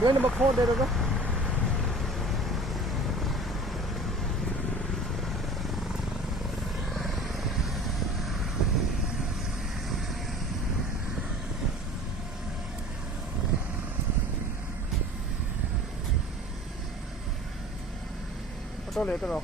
When number 4 there is a Photo later on.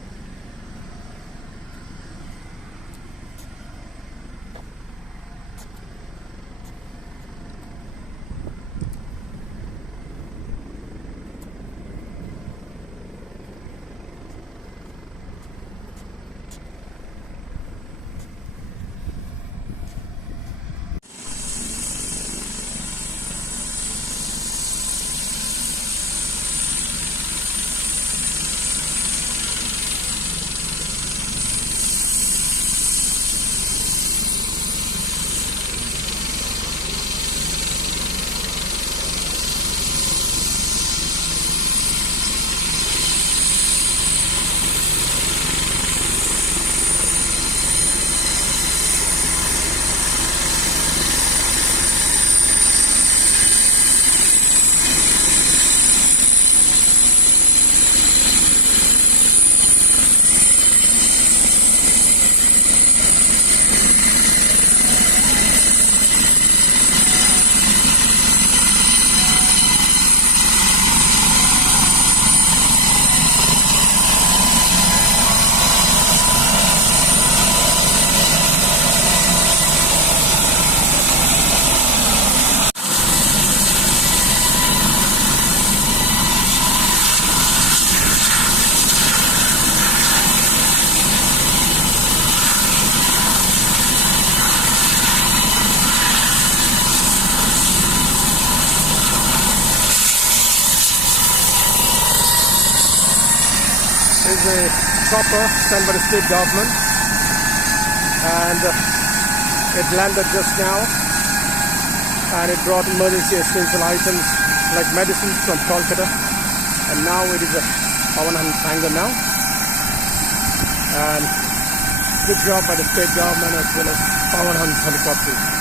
is a chopper sent by the state government, and it landed just now, and it brought emergency essential items like medicines from Kolkata, and now it is a Pawan Hans hangar now, and good job by the state government as well as Pawan Hans helicopters.